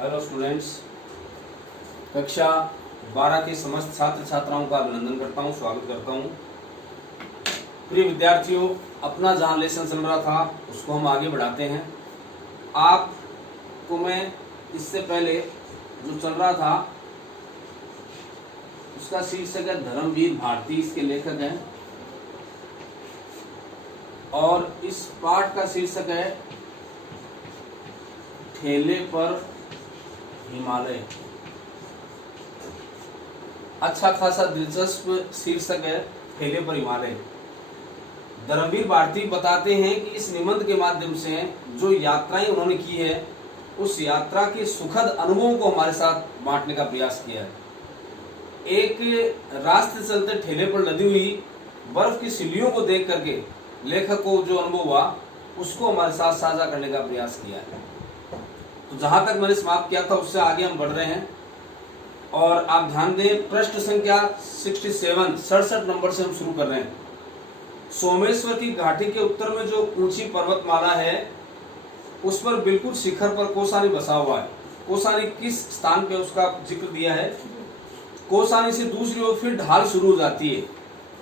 Hello students, कक्षा 12 के समस्त छात्र छात्राओं का अभिनंदन करता हूं, स्वागत करता हूं। प्रिय विद्यार्थियों, अपना जहां लेसन चल रहा था उसको हम आगे बढ़ाते हैं। आपको मैं इससे पहले जो चल रहा था उसका शीर्षक है धर्मवीर भारती, इसके लेखक हैं, और इस पाठ का शीर्षक है ठेले पर हिमालय। अच्छा खासा दिलचस्प शीर्षक है, ठेले पर हिमालय। धर्मवीर भारती बताते हैं कि इस निबंध के माध्यम से जो यात्राएं उन्होंने की है उस यात्रा के सुखद अनुभवों को हमारे साथ बांटने का प्रयास किया है। एक रास्ते चलते ठेले पर लदी हुई बर्फ की सिल्लियों को देख करके लेखक को जो अनुभव हुआ उसको हमारे साथ साझा करने का प्रयास किया है। तो जहां तक मैंने समाप्त किया था उससे आगे हम बढ़ रहे हैं, और आप ध्यान दें, पृष्ठ संख्या 67 नंबर से हम शुरू कर रहे हैं। सोमेश्वर की घाटी के उत्तर में जो ऊंची पर्वतमाला है उस पर बिल्कुल शिखर पर कोसानी बसा हुआ है। कोसानी किस स्थान पे उसका जिक्र दिया है? कोसानी से दूसरी ओर फिर ढाल शुरू हो जाती है,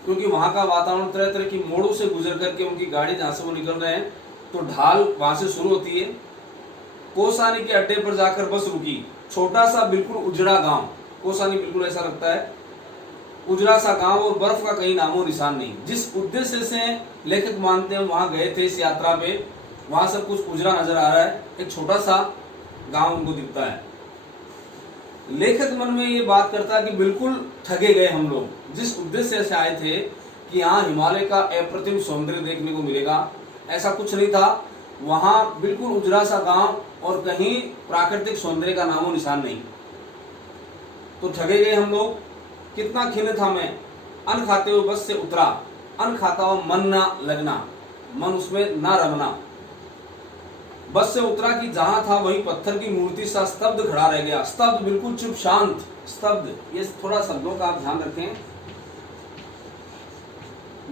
क्योंकि वहां का वातावरण तरह तरह की मोड़ों से गुजर करके उनकी गाड़ी जहां से वो निकल रहे हैं तो ढाल वहां से शुरू होती है। कोसानी के अड्डे पर जाकर बस रुकी। छोटा सा बिल्कुल उजड़ा गांव, कोसानी बिल्कुल ऐसा लगता है, उजड़ा सा गांव, और बर्फ का कहीं नामो निशान नहीं। जिस उद्देश्य से लेखक मानते हैं वहां गए थे इस यात्रा पे, वहां सब कुछ उजड़ा नजर आ रहा है, एक छोटा सा गांव उनको दिखता है। लेखक मन में ये बात करता है कि बिल्कुल ठगे गए हम लोग। जिस उद्देश्य से आए थे कि यहाँ हिमालय का अप्रतिम सौंदर्य देखने को मिलेगा, ऐसा कुछ नहीं था। वहां बिल्कुल उजड़ा सा गांव और कहीं प्राकृतिक सौंदर्य का नामो निशान नहीं। तो ठगे गए हम लोग। कितना खिन्न था मैं। अन्न खाते हुए बस से उतरा, अन्न खाता हुआ मन ना लगना, मन उसमें ना रमना। बस से उतरा कि जहां था वही पत्थर की मूर्ति सा स्तब्ध खड़ा रह गया। स्तब्ध, बिल्कुल चुप, शांत, स्तब्ध। ये थोड़ा शब्दों का आप ध्यान रखें,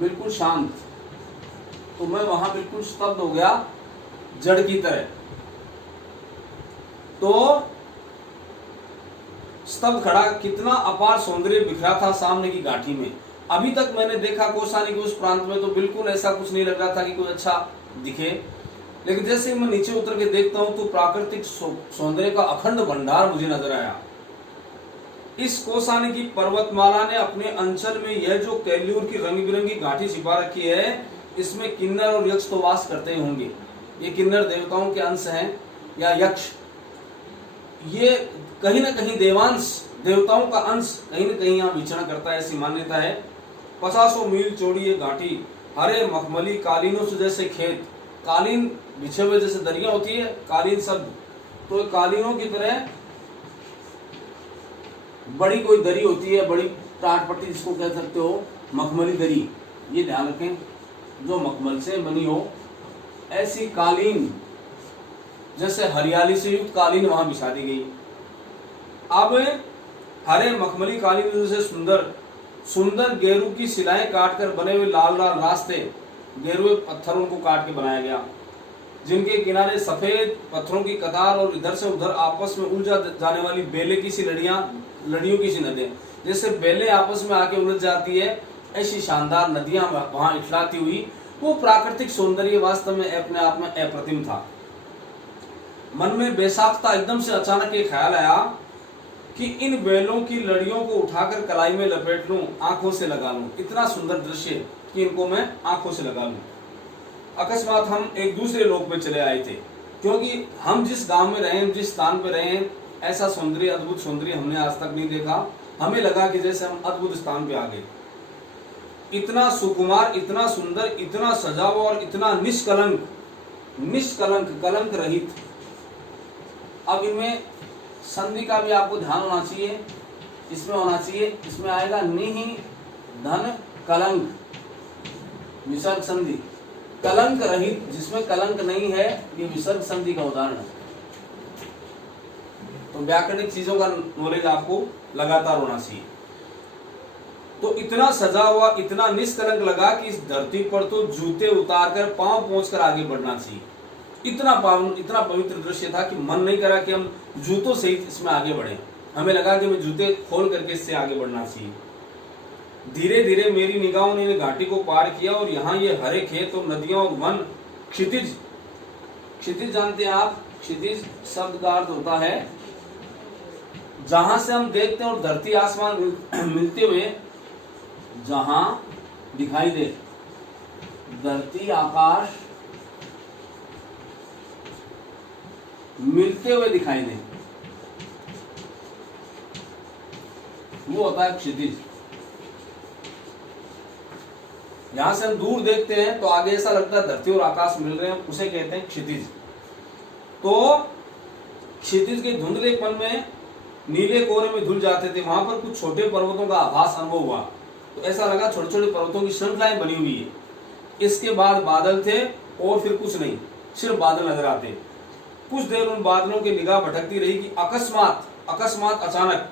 बिल्कुल शांत। तो मैं वहां बिल्कुल स्तब्ध हो गया, जड़ की तरह। तो स्तब्ध खड़ा, कितना अपार सौंदर्य बिखरा था सामने की घाटी में। अभी तक मैंने देखा कोसानी के उस प्रांत में तो बिल्कुल ऐसा कुछ नहीं लग रहा था कि कोई अच्छा दिखे, लेकिन जैसे मैं नीचे उतर के देखता हूं तो प्राकृतिक सौंदर्य का अखंड भंडार मुझे नजर आया। इस कोसानी की पर्वतमाला ने अपने अंचल में यह जो कैल्यूर की रंग बिरंगी घाटी छिपा रखी है, इसमें किन्नर और यक्ष तो वास करते ही होंगे। ये किन्नर देवताओं के अंश हैं या यक्ष, ये कहीं ना कहीं देवांश, देवताओं का अंश कहीं न कहीं यहाँ विचरण करता है, ऐसी मान्यता है। 50 मील चौड़ी ये घाटी, हरे मखमली कालीनों से जैसे खेत, कालीन बिछे हुए जैसे दरिया होती है, कालीन शब्द, तो कालीनों की तरह बड़ी कोई दरी होती है, बड़ी टाट पट्टी जिसको कह सकते हो, मखमली दरी, ये ध्यान रखें, जो मखमल से बनी हो, ऐसी कालीन, जैसे हरियाली से युक्त कालीन वहां बिछा दी गई। अब हरे मखमली कालीन से सुंदर सुंदर गेरू की सिलाएं काटकर बने हुए लाल लाल रास्ते, गेरुए पत्थरों को काट के बनाया गया, जिनके किनारे सफेद पत्थरों की कतार और इधर से उधर आपस में उलझ जाने वाली बेले की सी लड़ियों की सी नदियां, जैसे बेले आपस में आके उलझ जाती है, ऐसी शानदार नदियां वहां इठलाती हुई। वो प्राकृतिक सौंदर्य वास्तव में अपने आप में अप्रतिम था। मन में बेसाख्ता एकदम से अचानक एक ख्याल आया कि इन बेलों की लड़ियों को उठाकर कलाई में लपेट लूं, आंखों से लगा लूं। इतना सुंदर दृश्य कि इनको मैं आंखों से लगा लूं। अकस्मात हम एक दूसरे लोक में चले आए थे, क्योंकि हम जिस गांव में रहे, जिस स्थान पे रहे, ऐसा सौंदर्य, अद्भुत सौंदर्य हमने आज तक नहीं देखा। हमें लगा कि जैसे हम अद्भुत स्थान पे आ गए। इतना सुकुमार, इतना सुंदर, इतना सजा हुआ और इतना निष्कलंक, कलंक रहित। अब इनमें संधि का भी आपको ध्यान होना चाहिए, इसमें होना चाहिए, इसमें आएगा निहि धन कलंक, विसर्ग संधि, कलंक रहित, जिसमें कलंक नहीं है, ये विसर्ग संधि का उदाहरण है। तो व्याकरणिक चीजों का नॉलेज आपको लगातार होना चाहिए। तो इतना सजा हुआ, इतना निष्कलंक लगा कि इस धरती पर तो जूते उतारकर पांव पहुंचकर आगे बढ़ना चाहिए। इतना पावन, इतना पवित्र दृश्य था कि मन नहीं करा कि हम जूतों सहित इसमें आगे बढ़े। हमें लगा कि मैं जूते खोल करके इससे आगे बढ़ना चाहिए। धीरे धीरे मेरी निगाहों ने घाटी को पार किया और यहाँ ये हरे खेत और नदियां और वन, क्षितिज, क्षितिज जानते हैं आप, क्षितिज शब्द का अर्थ होता है जहां से हम देखते हैं और धरती आसमान मिलते हुए जहां दिखाई दे, धरती आकाश मिलते हुए दिखाई दे, वो होता है क्षितिज। यहां से हम दूर देखते हैं तो आगे ऐसा लगता है धरती और आकाश मिल रहे हैं, उसे कहते हैं क्षितिज। तो क्षितिज के धुंधलेपन में नीले कोहरे में धुल जाते थे, वहां पर कुछ छोटे पर्वतों का आभास अनुभव हुआ, तो ऐसा लगा छोटे छोटे पर्वतों की श्रृंखलाएं बनी हुई है। इसके बाद बादल थे और फिर कुछ नहीं, सिर्फ बादल नजर आते। कुछ देर उन बादलों की निगाह भटकती रही कि अकस्मात अचानक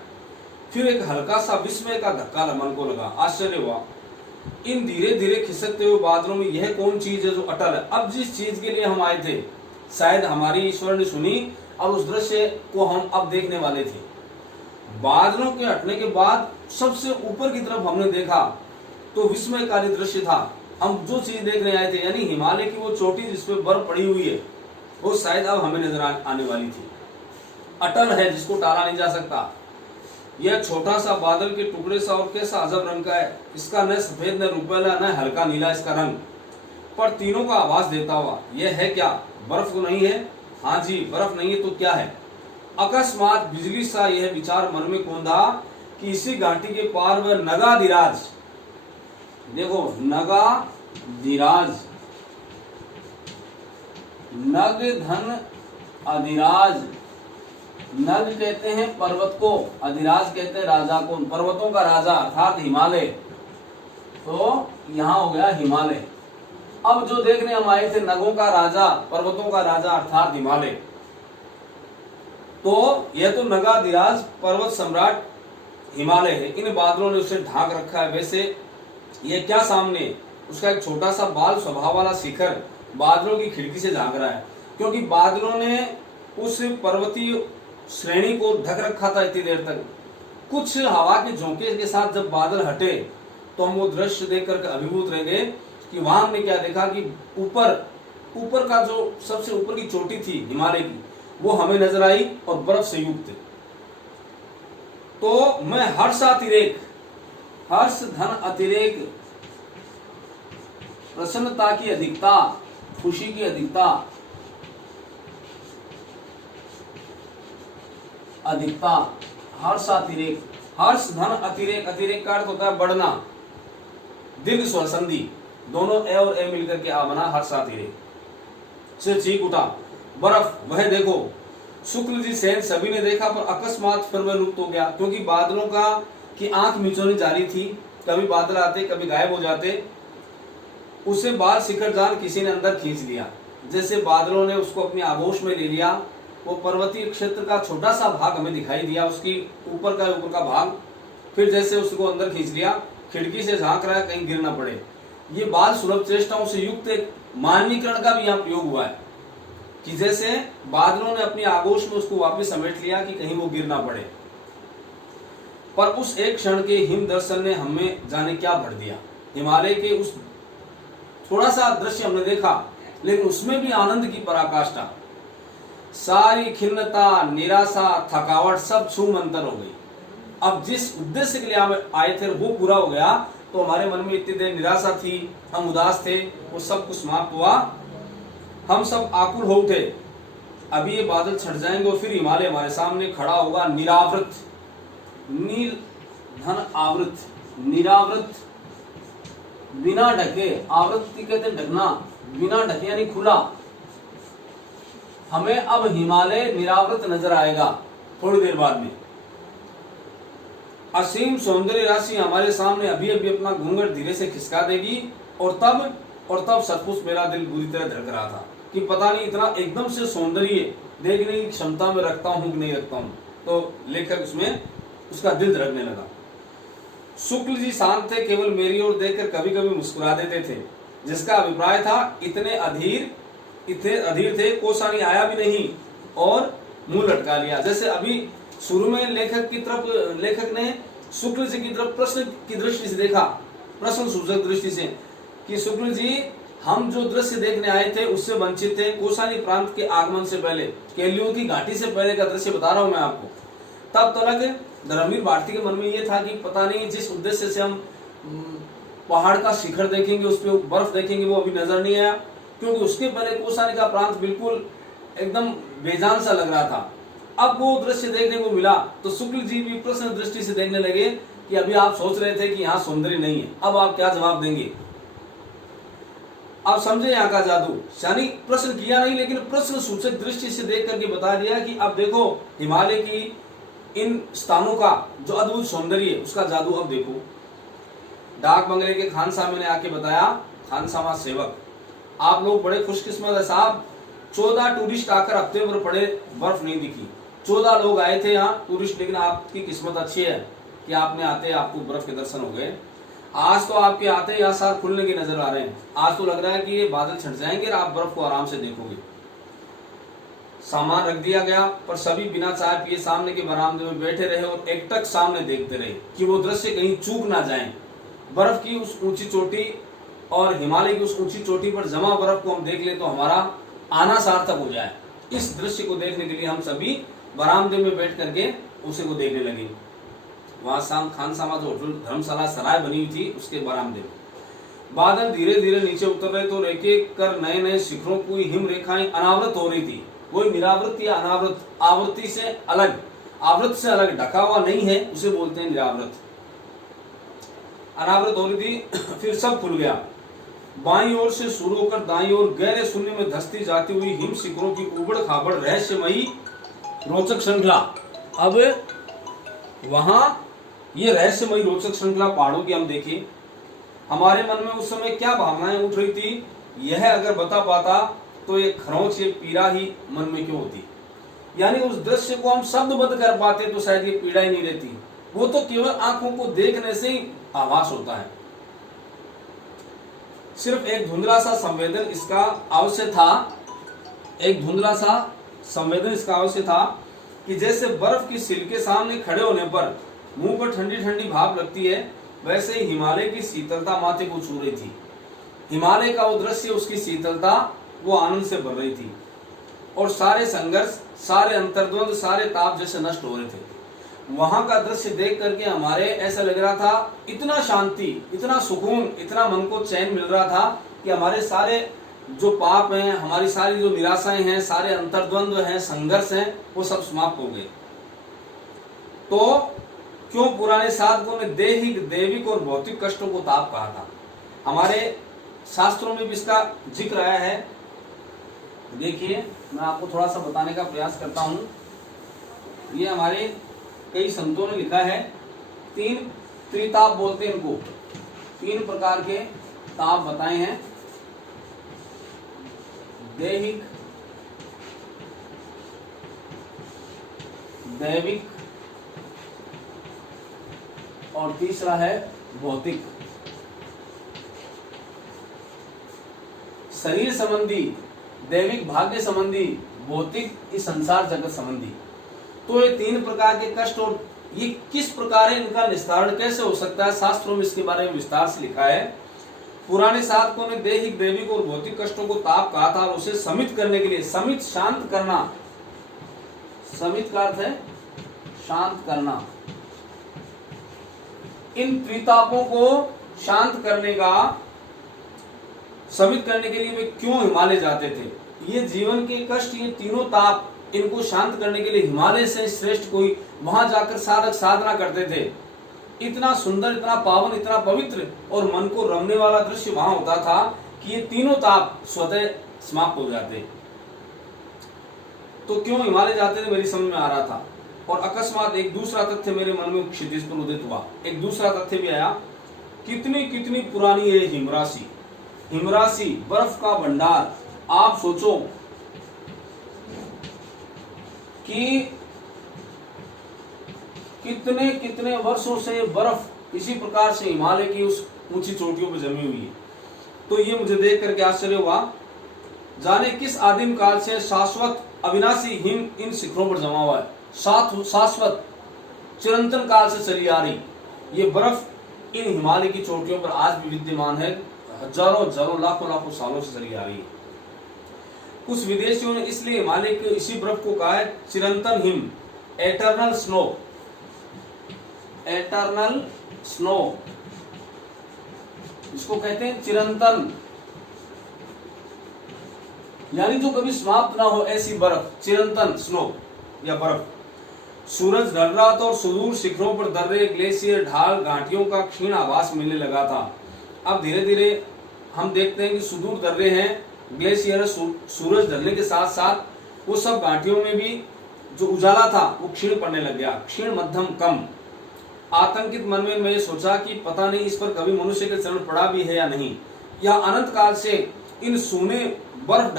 फिर एक हल्का सा विस्मय का धक्का मन को लगा। आश्चर्य हुआ, इन धीरे धीरे खिसकते हुए बादलों में यह कौन चीज है जो अटल है। अब जिस चीज के लिए हम आए थे, शायद हमारी ईश्वर ने सुनी और उस दृश्य को हम अब देखने वाले थे। बादलों के हटने के बाद सबसे ऊपर की तरफ हमने देखा तो विस्मयकारी दृश्य था। हम जो चीज देखने आए थे, यानी हिमालय की वो चोटी जिसपे बर्फ पड़ी हुई है, वो शायद अब हमें नजर आने वाली थी। अटल है, जिसको टाला नहीं जा सकता। यह छोटा सा बादल के टुकड़े सा और कैसा अजब रंग का है, इसका न सफेद न रुपैला न हल्का नीला इसका रंग, पर तीनों का आवाज देता हुआ। यह है क्या? बर्फ तो नहीं है? हाँ जी, बर्फ नहीं है तो क्या है? अकस्मात बिजली सा यह विचार मन में कौंधा कि इसी घाटी के पार वह नगाधिराज, देखो नगाधिराज, नग धन अधिराज, नग कहते हैं पर्वत को, अधिराज कहते हैं राजा को, पर्वतों का राजा अर्थात हिमालय। तो यहाँ हो गया हिमालय। अब जो देखने हम आए थे नगों का राजा, पर्वतों का राजा अर्थात हिमालय, तो यह तो नगाधिराज पर्वत सम्राट हिमालय है। इन बादलों ने उसे ढांक रखा है। वैसे यह क्या सामने उसका एक छोटा सा बाल स्वभाव वाला शिखर बादलों की खिड़की से झांक रहा है, क्योंकि बादलों ने उस पर्वतीय श्रेणी को ढक रखा था इतनी देर तक। कुछ हवा के झोंके के साथ जब बादल हटे तो हम वो दृश्य देखकर अभिभूत रह गए कि वहां हमने क्या देखा कि ऊपर का जो सबसे ऊपर की चोटी थी हिमालय की, वो हमें नजर आई और बर्फ से युक्त। तो मैं हर्ष धन अतिरेक, प्रसन्नता की अधिकता, खुशी की अधिकता, हर्षातिरेक, हर्ष धन अतिरेक, अतिरेक का अर्थ होता है बढ़ना, दीर्घ स्वर संधि, दोनों ए और ए मिलकर के आ बना हर्षातिरेक, से चीख उठा। बर्फ वह देखो, शुक्ल जी सेन सभी ने देखा, पर अकस्मात फिर वह लुप्त हो गया, क्योंकि बादलों का की आंख मिचौनी जारी थी। कभी बादल आते कभी गायब हो जाते। उसे बाल शिखर जान किसी ने अंदर खींच लिया, जैसे बादलों ने उसको अपनी आगोश में ले लिया। वो पर्वतीय क्षेत्र का छोटा सा भाग हमें दिखाई दिया, उसकी ऊपर का भाग, फिर जैसे उसको अंदर खींच लिया। खिड़की से झांक रहा है कहीं गिर ना पड़े। ये बाल सुलभ चेष्टाओं से युक्त एक मानवीकरण का भी यहाँ प्रयोग हुआ है कि जैसे बादलों ने अपनी आगोश में उसको वापस समेट लिया कि कहीं वो गिर ना पड़े। पर उस एक क्षण के हिम दर्शन ने हमें जाने क्या भर दिया। हिमालय के उस थोड़ा सा दृश्य हमने देखा, लेकिन उसमें भी आनंद की पराकाष्ठा। सारी खिन्नता, निराशा, थकावट सब छूमंतर हो गई। अब जिस उद्देश्य के लिए हम आए थे वो पूरा हो गया, तो हमारे मन में इतनी देर निराशा थी, हम उदास थे, वो सब कुछ समाप्त हुआ। हम सब आकुल हो उठे। अभी ये बादल छट जाएंगे और फिर हिमालय हमारे सामने खड़ा होगा, निरावृत, नील धन आवृत, निरावृत, बिना ढके, आवृत्ति कहते ढकना, बिना ढके यानी खुला। हमें अब हिमालय निरावृत नजर आएगा थोड़ी देर बाद में। असीम सौंदर्य राशि हमारे सामने अभी अभी अपना घूंघट धीरे से खिसका देगी, और तब सचमुच मेरा दिल बुरी तरह धड़क रहा था कि पता नहीं इतना एकदम से सौंदर्य देखने की क्षमता में रखता हूं कि नहीं रखता हूं। तो लेखक उसमें उसका दिल धड़कने लगा। शुक्ल जी शांत थे, केवल मेरी ओर देखकर कभी कभी मुस्कुरा देते थे, जिसका अभिप्राय था इतने अधीर इतने अधीर थे, कोसानी आया भी नहीं और मुंह लटका लिया। जैसे अभी शुरू में लेखक ने शुक्ल जी की तरफ प्रश्न की दृष्टि से देखा, प्रश्न सूचक दृष्टि से, कि शुक्ल जी हम जो दृश्य देखने आए थे उससे वंचित थे। कोसानी प्रांत के आगमन से पहले, केलियों की घाटी से पहले का दृश्य बता रहा हूं मैं आपको। तब तक धर्मवीर भारती के मन में ये था कि पता नहीं जिस उद्देश्य से हम पहाड़ का शिखर देखेंगे, उस पर बर्फ देखेंगे, वो अभी नजर नहीं आया, क्योंकि उसके पहले कोसानी का प्रांत बिल्कुल एकदम बेजान सा लग रहा था। अब वो दृश्य देखने को मिला तो शुक्ल जी भी प्रश्न दृष्टि से देखने लगे कि अभी आप सोच रहे थे कि यहाँ सौंदर्य नहीं है, अब आप क्या जवाब देंगे। आप समझे यहाँ का जादू, यानी प्रश्न किया नहीं लेकिन प्रश्न सूचक दृष्टि से देख करके बता दिया कि अब देखो हिमालय की इन स्थानों का जो अद्भुत सौंदर्य है उसका जादू अब देखो। डाक बंगले के खानसामे ने आके बताया, खानसामा सेवक आप लोग बड़े खुशकिस्मत है साहब, 14 टूरिस्ट आकर हफ्ते भर पड़े, बर्फ नहीं दिखी। 14 लोग आए थे यहाँ टूरिस्ट, लेकिन आपकी किस्मत अच्छी है कि आपने आते आपको बर्फ के दर्शन हो गए। आज तो आपके आते यहाँ साथ खुलने के नजर आ रहे हैं, आज तो लग रहा है कि ये बादल छट जाएंगे और आप बर्फ को आराम से देखोगे। सामान रख दिया गया पर सभी बिना चाय पिए सामने के बरामदे में बैठे रहे और एकटक सामने देखते रहे कि वो दृश्य कहीं चूक ना जाए। बर्फ की उस ऊंची चोटी और हिमालय की उस ऊंची चोटी पर जमा बर्फ को हम देख ले तो हमारा आना सार्थक हो जाए। इस दृश्य को देखने के लिए हम सभी बरामदे में बैठ करके उसे को देखने लगे। वहां खानसामा जो होटल धर्मशाला सराय बनी हुई थी उसके बरामदे में बादल धीरे धीरे नीचे उतर रहे तो रेखे कर नए नए शिखरों की हिम रेखाएं अनावृत हो रही थी। कोई निरावृत या अनावृत, आवृत्ति से अलग, आवृत से अलग ढका हुआ नहीं है, उसे बोलते हैं निरावृत। अनावृत हो रही थी फिर सब खुल गया। बाईं ओर से शुरू होकर दाईं ओर गहरे शून्य में धंसती जाती हुई हिम शिखरों की उबड़ खाबड़ रहस्यमयी रोचक श्रृंखला। अब वहां ये रहस्यमयी रोचक श्रृंखला पहाड़ों की हम देखें, हमारे मन में उस समय क्या भावनाएं उठ रही थी, यह अगर बता पाता तो ये खरोंच, ये पीड़ा ही मन में क्यों होती। यानी उस दृश्य को हम शब्दबद्ध कर पाते तो शायद ये पीड़ा ही नहीं रहती, वो तो केवल आंखों को देखने से ही आभास होता है। सिर्फ एक धुंधला सा संवेदन इसका अवश्य था, एक धुंधला सा संवेदन इसका अवश्य था कि जैसे बर्फ की सिल के सामने खड़े होने पर मुंह पर ठंडी ठंडी भाप लगती है, वैसे ही हिमालय की शीतलता माथे को छू रही थी। हिमालय का वो दृश्य, उसकी शीतलता वो आनंद से भर रही थी और सारे संघर्ष, सारे अंतर्द्वंद, सारे ताप जैसे नष्ट हो रहे थे। वहां का दृश्य देख करके हमारे ऐसा लग रहा था, इतना शांति, इतना सुकून, इतना मन को चैन मिल रहा था कि हमारे सारे जो पाप हैं, हमारी सारी जो निराशाएं हैं, सारे अंतर्द्वंद हैं, संघर्ष हैं, वो सब समाप्त हो गए। तो क्यों पुराने साधकों ने दैहिक, दैविक और भौतिक कष्टों को ताप कहा था। हमारे शास्त्रों में भी इसका जिक्र आया है। देखिए मैं आपको थोड़ा सा बताने का प्रयास करता हूं। ये हमारे कई संतों ने लिखा है, 3 त्रिताप बोलते हैं इनको, 3 प्रकार के ताप बताए हैं, दैहिक, दैविक और तीसरा है भौतिक। शरीर संबंधी, दैविक भाग्य संबंधी, भौतिक इस संसार जगत संबंधी। तो ये 3 प्रकार के कष्ट, और ये किस प्रकार है, इनका निस्तारण कैसे हो सकता है, शास्त्रों में इसके बारे में विस्तार से लिखा है। पुराने साधकों ने दैहिक, दैविक और भौतिक कष्टों को ताप कहा था और उसे शमित करने के लिए, शमित शांत करना, शमित का अर्थ है शांत करना, इन त्रितापों को शांत करने का, शमित करने के लिए वे क्यों हिमालय जाते थे। ये जीवन के कष्ट, ये तीनों ताप, इनको शांत करने के लिए हिमालय से श्रेष्ठ कोई वहां जाकर साधक साधना करते थे। इतना सुंदर, इतना पावन, इतना पवित्र और मन को रमने वाला दृश्य वहां होता था कि ये तीनों ताप स्वतः समाप्त हो जाते। तो क्यों हिमालय जाते थे मेरी समझ में आ रहा था। और अकस्मात एक दूसरा तथ्य मेरे मन में क्षितिज पर उदित हुआ, एक दूसरा तथ्य भी आया। कितनी कितनी पुरानी है हिमराशि, हिमराशि, बर्फ का भंडार। आप सोचो कि कितने कितने वर्षों से बर्फ इसी प्रकार से हिमालय की उस ऊंची चोटियों पर जमी हुई है। तो ये मुझे देख करके आश्चर्य हुआ जाने किस आदिम काल से शाश्वत अविनाशी हिम इन शिखरों पर जमा हुआ है। शाश्वत चिरंतन काल से चली आ रही ये बर्फ इन हिमालय की चोटियों पर आज भी विद्यमान है। हजारों हजारों लाखों लाखों सालों से चली आ रही है। कुछ विदेशियों ने इसलिए हिमालय के इसी बर्फ को कहा है चिरंतन हिम, एटर्नल स्नो। एटर्नल स्नो इसको कहते हैं चिरंतन, यानी जो कभी समाप्त ना हो ऐसी बर्फ, चिरंतन स्नो या बर्फ। सूरज ढल रहा था और सुदूर शिखरों पर दर्रे, ग्लेशियर, ढाल, घाटियों का क्षीण आभास मिलने लगा था। अब धीरे धीरे हम देखते हैं कि सुदूर दर्रे हैं, ग्लेशियर, सूरज ढलने के साथ साथ वो सब घाटियों में भी जो उजाला था वो क्षीण पड़ने लग गया, क्षीण मध्यम कम। आतंकित मन में मैं सोचा कि पता नहीं इस पर कभी मनुष्य के चरण पड़ा भी है या नहीं, या अनंत काल से इन सूने बर्फ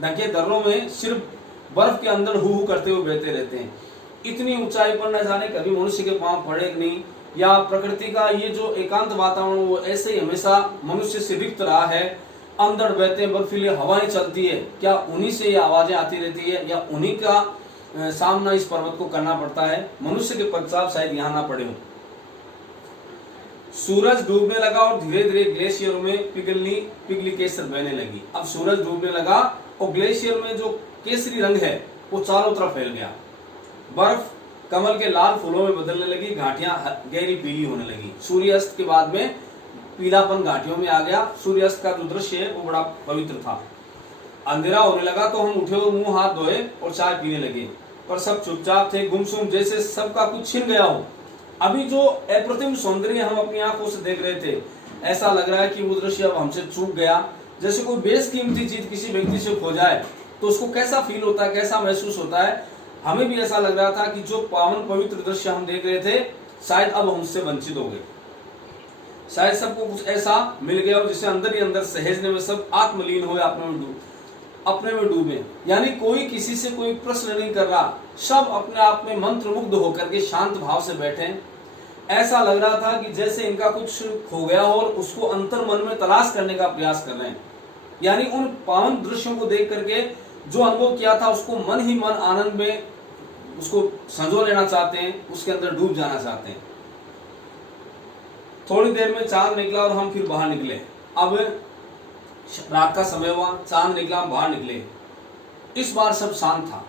ढके दर्रों में सिर्फ बर्फ के अंदर हु करते हुए बहते रहते हैं। इतनी ऊंचाई पर न जाने कभी मनुष्य के पांव पड़े कि नहीं, या प्रकृति का ये जो एकांत वातावरण वो ऐसे ही हमेशा मनुष्य से रिक्त रहा है। अंदर बहते बर्फीली हवाएं चलती है, क्या उन्हीं से ये आवाजें आती रहती है, या उन्हीं का सामना इस पर्वत को करना पड़ता है। मनुष्य के पश्चात शायद यहाँ ना पड़े हो। सूरज डूबने लगा और धीरे धीरे ग्लेशियर में पिघली केसर बहने लगी। अब सूरज डूबने लगा और ग्लेशियर में जो केसरी रंग है वो चारों तरफ फैल गया। बर्फ कमल के लाल फूलों में बदलने लगी, घाटियां गहरी पीली होने लगी। सूर्यास्त के बाद में पीलापन घाटियों में आ गया। सूर्यास्त का जो दृश्य है वो बड़ा पवित्र था। अंधेरा होने लगा तो हम उठे और मुंह हाथ धोए और चाय पीने लगे, पर सब चुपचाप थे, गुमसुम, जैसे सबका कुछ छिन गया हो। अभी जो अप्रतिम सौंदर्य हम अपनी आंखों से देख रहे थे, ऐसा लग रहा है कि वो दृश्य अब हमसे चूक गया। जैसे कोई बेशकीमती चीज किसी व्यक्ति से खो जाए तो उसको कैसा फील होता है, कैसा महसूस होता है, हमें भी ऐसा लग रहा था कि जो पावन पवित्र दृश्य हम देख रहे थे शायद अब हम उससे वंचित हो गए। शायद सबको कुछ ऐसा मिल गया और जिसे अंदर ही अंदर सहेजने में सब आत्मलीन हुए, अपने में डूबे। यानी कोई किसी से कोई प्रश्न नहीं कर रहा, सब अपने आप में मंत्रमुग्ध होकर के शांत भाव से बैठे। ऐसा लग रहा था कि जैसे इनका कुछ खो गया हो और उसको अंतर मन में तलाश करने का प्रयास कर रहे हैं। यानी उन पावन दृश्यों को देख करके जो अनुभव किया था उसको मन ही मन आनंद में उसको संजो लेना चाहते हैं, उसके अंदर डूब जाना चाहते हैं। थोड़ी देर में चांद निकला और हम फिर बाहर निकले। अब रात का समय हुआ, चांद निकला, हम बाहर निकले। इस बार सब शांत था,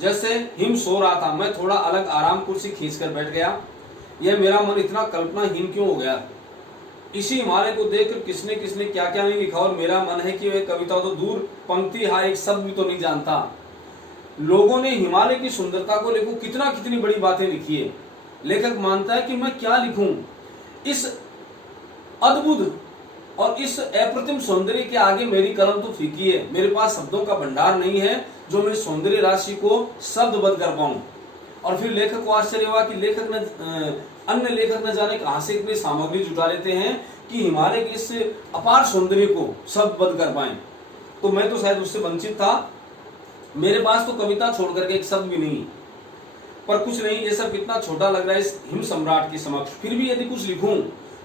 जैसे हिम सो रहा था। मैं थोड़ा अलग आराम कुर्सी खींचकर बैठ गया। यह मेरा मन इतना कल्पनाहीन क्यों हो गया? इसी हिमालय को देखकर किसने किसने क्या क्या नहीं लिखा, और मेरा मन है कि वह कविता तो दूर, पंक्ति हाँ एक शब्द भी तो नहीं जानता। लोगों ने हिमालय की सुंदरता को लेकर कितनी बड़ी बातें लिखी है। लेखक मानता है कि मैं क्या लिखूं, इस अद्भुत और इस अप्रतिम सौंदर्य के आगे मेरी कलम तो फीकी है। मेरे पास शब्दों का भंडार नहीं है जो मेरी सौंदर्य राशि को शब्दबद्ध कर पाऊं। और फिर लेखक को आश्चर्य हुआ कि अन्य लेखक न जाने कहां से इतनी सामग्री जुटा लेते हैं कि हिमालय के इस अपार सौंदर्य को शब्दबद्ध कर पाए। तो मैं तो शायद उससे वंचित था। मेरे पास तो कविता छोड़ करके एक शब्द भी नहीं। पर कुछ नहीं, ये सब कितना छोटा लग रहा है इस हिम सम्राट के समक्ष। फिर भी यदि कुछ लिखूं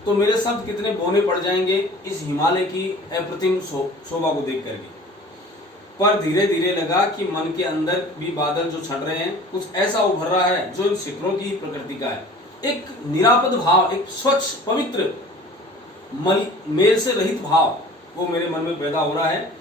तो मेरे शब्द कितने बौने पड़ जाएंगे इस हिमालय की अप्रतिम शोभा को देख करके। पर धीरे धीरे लगा कि मन के अंदर भी बादल जो छट रहे हैं, कुछ ऐसा उभर रहा है जो इन शिखरों की प्रकृति का है। एक निरापद भाव, एक स्वच्छ पवित्र मेल से रहित भाव वो मेरे मन में पैदा हो रहा है।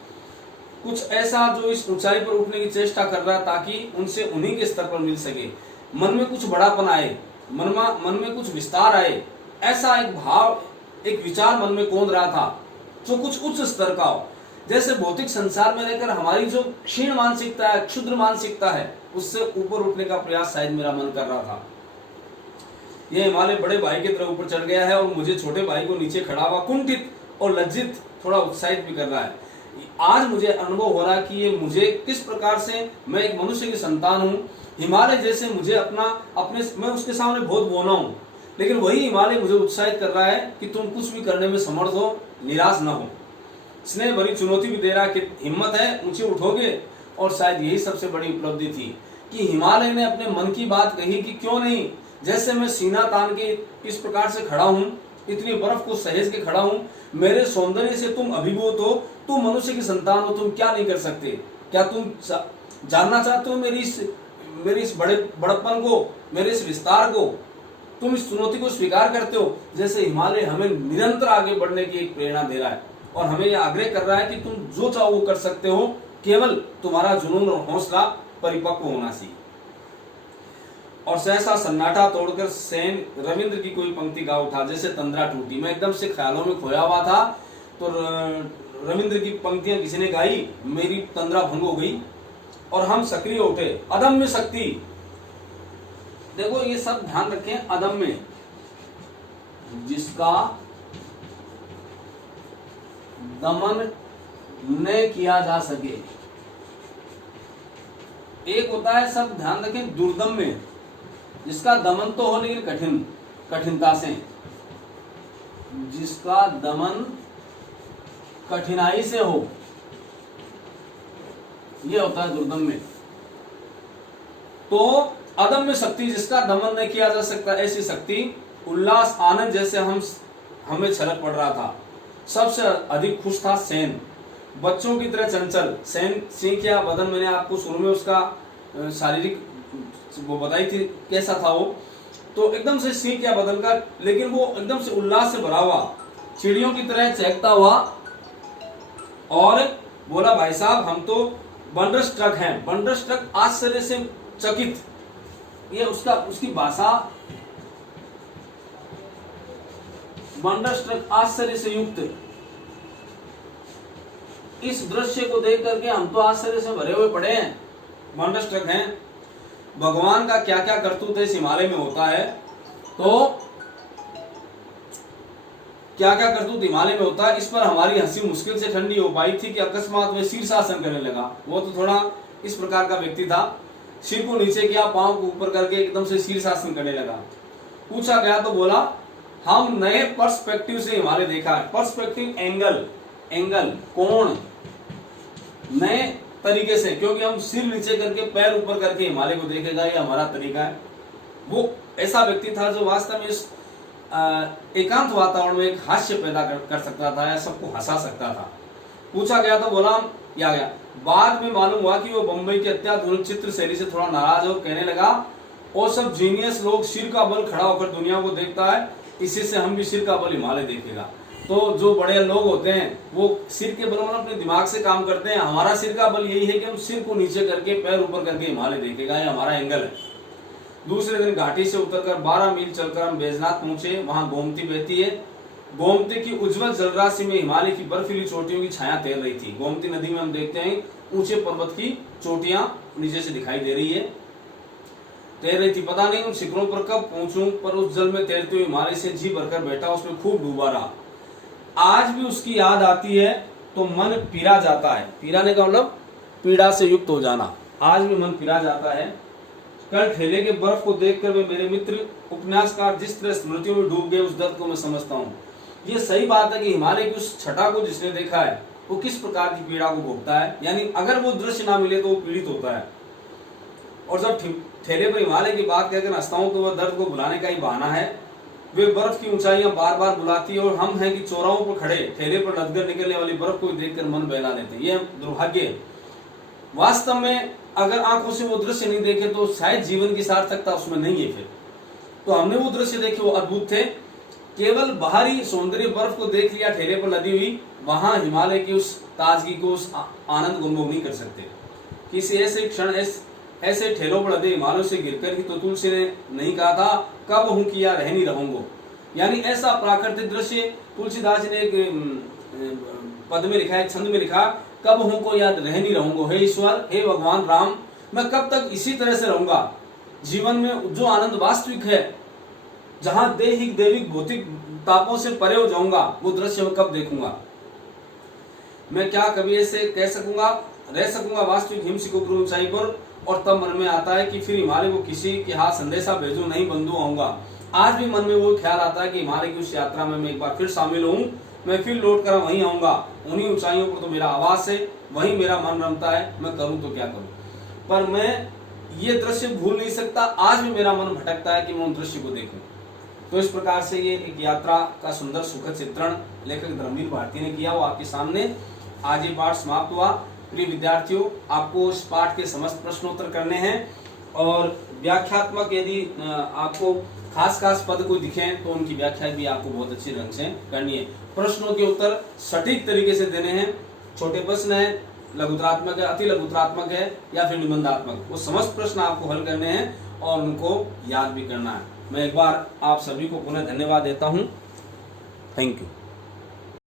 कुछ ऐसा जो इस ऊंचाई पर उठने की चेष्टा कर रहा है ताकि उनसे उन्हीं के स्तर पर मिल सके। मन में कुछ बड़ापन आए, मन में कुछ विस्तार आए। ऐसा एक भाव, एक विचार मन में कौंध रहा था जो कुछ उच्च स्तर का हो। जैसे भौतिक संसार में रहकर हमारी जो क्षीण मानसिकता है, क्षुद्र मानसिकता है, उससे ऊपर उठने का प्रयास शायद मेरा मन कर रहा था। यह हिमालय बड़े भाई की तरह ऊपर चढ़ गया है और मुझे छोटे भाई को नीचे खड़ा हुआ कुंठित और लज्जित, थोड़ा उत्साहित भी कर रहा है। आज मुझे अनुभव हो रहा है कि ये मुझे किस प्रकार से, मैं एक मनुष्य की संतान हूँ। हिमालय जैसे मुझे मैं उसके सामने बहुत बोना हूँ, लेकिन वही हिमालय मुझे उत्साहित कर रहा है कि तुम कुछ भी करने में समर्थ हो, निराश न हो। स्नेह भरी चुनौती भी दे रहा कि हिम्मत है, ऊंचे उठोगे। और शायद यही सबसे बड़ी उपलब्धि थी कि हिमालय ने अपने मन की बात कही कि क्यों नहीं, जैसे मैं सीना तान के इस प्रकार से खड़ा हूँ, इतनी बर्फ को सहेज के खड़ा हूँ, मेरे सौंदर्य से तुम अभिभूत हो, तुम मनुष्य की संतान हो, तुम क्या नहीं कर सकते? क्या तुम जानना चाहते हो मेरी इस बड़प्पन को, मेरे इस विस्तार को? तुम इस चुनौती को स्वीकार करते हो? जैसे हिमालय हमें निरंतर आगे बढ़ने की एक प्रेरणा दे रहा है और हमें यह आग्रह कर रहा है कि तुम जो चाहो वो कर सकते हो, केवल तुम्हारा जुनून और हौसला परिपक्व होना चाहिए। और सहसा सन्नाटा तोड़कर सेन रविंद्र की कोई पंक्ति गा उठा, जैसे तंद्रा टूटी। मैं एकदम से ख्यालों में खोया हुआ था, तो रविंद्र की पंक्तियां किसी ने गाई, मेरी तंद्रा भंग हो गई और हम सक्रिय उठे। अदम्य शक्ति, देखो ये सब ध्यान रखें, अदम्य, जिसका दमन न किया जा सके। एक होता है, सब ध्यान रखें, दुर्दम्य, जिसका दमन तो हो लेकिन कठिनता से, जिसका दमन कठिनाई से हो, यह होता है दुर्दम्य। तो अदम्य शक्ति, जिसका दमन नहीं किया जा सकता, ऐसी शक्ति। उल्लास आनंद, जैसे हमें छलक पड़ रहा था। सबसे अधिक खुश था सेन, बच्चों की तरह चंचल। सेन सिंह बदन, मैंने आपको शुरू में उसका शारीरिक वो बताई थी कैसा था वो, तो एकदम से सिंह क्या बदन का, लेकिन वो एकदम से उल्लास से भरा हुआ, चिड़ियों की तरह चहकता हुआ और बोला, भाई साहब हम तो वंडरस्ट्रक हैं। वंडरस्ट्रक, आश्चर्य से चकित, ये उसकी भाषा, वंडरस्ट्रक, आश्चर्य से युक्त। इस दृश्य को देख करके हम तो आश्चर्य से भरे हुए पड़े हैं, वंडरस्ट्रक हैं। भगवान का क्या क्या करतूत इस हिमालय में होता है, तो क्या क्या करतूत हिमालय में होता है, इस पर हमारी हंसी मुश्किल से ठंडी हो पाई थी कि अकस्मात वह शीर्षासन करने लगा। वो तो थोड़ा इस प्रकार का व्यक्ति था, सिर को नीचे किया, पांव को ऊपर करके एकदम से शीर्षासन करने लगा। पूछा गया तो बोला, हम नए पर्सपेक्टिव से हिमालय देखा है। पर्सपेक्टिव, एंगल, कोण, नए तरीके से, क्योंकि हम सिर नीचे करके पैर ऊपर करके हिमालय को देखेगा, ये हमारा तरीका है। वो ऐसा व्यक्ति था जो वास्तव में इस एकांत वातावरण में एक हास्य पैदा कर सकता था या सबको हंसा सकता था। पूछा गया तो बोला, क्या गया। बाद में मालूम हुआ कि वो बंबई की अत्याधुनिक चित्र शैली से थोड़ा नाराज और कहने लगा, और सब जीनियस लोग सिर का बल खड़ा होकर दुनिया को देखता है, इसी से हम भी सिर का बल हिमालय देखेगा। तो जो बड़े लोग होते हैं वो सिर के बल में अपने दिमाग से काम करते हैं। हमारा सिर का बल यही है कि हम सिर को नीचे करके पैर ऊपर करके हिमालय देखेगा, ये हमारा एंगल है। दूसरे दिन घाटी से उतरकर 12 मील चलकर हम बैजनाथ पहुंचे। वहां गोमती बहती है। गोमती की उज्जवल जलराशि में हिमालय की बर्फीली चोटियों की छाया तैर रही थी। गोमती नदी में हम देखते हैं ऊंचे पर्वत की चोटियां नीचे से दिखाई दे रही है, तैर रही थी। पता नहीं उन शिखरों पर कब पहुंचूं, पर उस जल में तैरते हुए हिमालय से जी भरकर बैठा, उसमें खूब डूबा रहा। आज भी उसकी याद आती है तो मन पीरा जाता है। पीराने का मतलब पीड़ा से युक्त हो जाना। आज भी मन पीरा जाता है। कल ठेले के बर्फ को देखकर वे मेरे मित्र उपन्यासकार जिस तरह स्मृतियों में डूब गए, उस दर्द को मैं समझता हूँ। ये सही बात है कि हिमालय की उस छटा को जिसने देखा है वो किस प्रकार की पीड़ा को भोगता है, यानी अगर वो दृश्य ना मिले तो वो पीड़ित होता है। और जब ठेले पर हिमालय की बात कहकर हंसता हूँ तो वह दर्द को भुलाने का ही बहाना है। वे बर्फ की ऊंचाइयां बार बार बुलाती है और हम हैं कि चौराहों पर खड़े ठेले पर लदकर निकलने वाली बर्फ को देखकर मन बहला देते। ये दुर्भाग्य है। वास्तव में अगर आंखों से वो दृश्य नहीं देखे तो शायद जीवन की सार्थकता उसमें नहीं है। फिर तो हमने वो दृश्य देखे, वो अद्भुत थे। केवल बाहरी सौंदर्य बर्फ को देख लिया ठेले पर लदी हुई, वहां हिमालय की उस ताजगी को, उस आनंद को अनुभव नहीं कर सकते। किसी ऐसे क्षण ऐसे ठेलों पर लदे हिमालयों से गिरकर तो तुलसी ने नहीं कहा था कब हूं कि या रह नहीं रहूंगो, यानी ऐसा प्राकृतिक दृश्य। तुलसीदास जी ने एक पद में लिखा है, छंद में लिखा, कब हूं को याद रह नहीं रहूंगो। हे ईश्वर, हे भगवान राम, मैं कब तक इसी तरह से रहूंगा। जीवन में जो आनंद वास्तविक है, जहां दैहिक दैविक भौतिक तापों से परे हो जाऊंगा, वो दृश्य मैं कब देखूंगा। मैं क्या कभी ऐसे कह सकूंगा, रह सकूंगा वास्तविक हिमशिखर की ऊंचाई पर। और तब मन में आता है कि फिर हिमालय को किसी के हाथ संदेशा भेजूं, नहीं बंधु आऊंगा। आज भी मन में वो ख्याल आता है कि हिमालय की उस यात्रा में मैं एक बार फिर शामिल हूँ, मैं फिर लौट कर वहीं आऊंगा। उन्हीं ऊंचाइयों पर तो मेरा आवास है, वहीं मेरा मन रमता है। मैं करूं तो क्या करूं, पर मैं ये दृश्य भूल नहीं सकता। आज भी मेरा मन भटकता है कि मैं उन दृश्य को देखूं। तो इस प्रकार से ये एक यात्रा का सुंदर सुखद चित्रण लेखक धर्मवीर भारती ने किया, वो आपके सामने। आज ये पाठ समाप्त हुआ। प्रिय विद्यार्थियों, आपको इस पाठ के समस्त प्रश्नोत्तर करने हैं और व्याख्यात्मक यदि आपको खास पद कोई दिखें तो उनकी व्याख्या भी आपको बहुत अच्छी ढंग से करनी है। प्रश्नों के उत्तर सटीक तरीके से देने हैं। छोटे प्रश्न है, लघुतरात्मक है, अति लघुतरात्मक है या फिर निबंधात्मक, वो समस्त प्रश्न आपको हल करने हैं और उनको याद भी करना है। मैं एक बार आप सभी को पुनः धन्यवाद देता हूं। Thank you.